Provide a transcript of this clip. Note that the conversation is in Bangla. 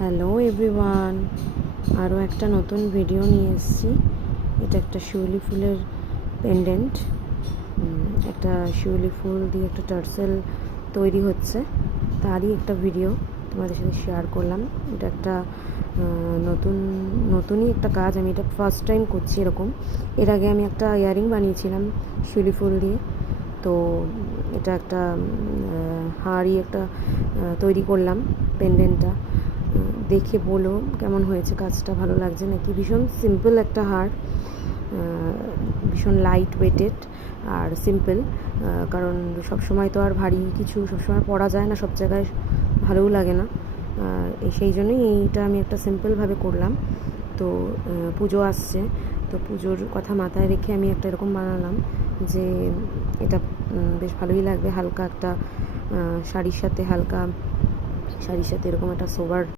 হ্যালো এভরিওয়ান, আরও একটা নতুন ভিডিও নিয়ে এসেছি। এটা একটা শিউলি ফুলের পেন্ডেন্ট। একটা শিউলি ফুল দিয়ে একটা টার্সেল তৈরি হচ্ছে, তারই একটা ভিডিও তোমাদের সাথে শেয়ার করলাম। এটা একটা নতুনই একটা কাজ। আমি এটা ফার্স্ট টাইম করছি এরকম। এর আগে আমি একটা ইয়ারিং বানিয়েছিলাম শিউলি ফুল দিয়ে। তো এটা একটা হাড়ি একটা তৈরি করলাম। পেন্ডেন্টটা দেখে বলো কেমন হয়েছে, কাজটা ভালো লাগছে নাকি। ভীষণ সিম্পল একটা হার, ভীষণ লাইট ওয়েটেড আর সিম্পল। কারণ সবসময় তো আর ভারী কিছু সবসময় পরা যায় না, সব জায়গায় ভালোও লাগে না। সেই জন্যই এইটা আমি একটা সিম্পলভাবে করলাম। তো পুজো আসছে, তো পুজোর কথা মাথায় রেখে আমি একটা এরকম বানালাম যে এটা বেশ ভালোই লাগবে। হালকা একটা শাড়ির সাথে এরকম একটা সোবার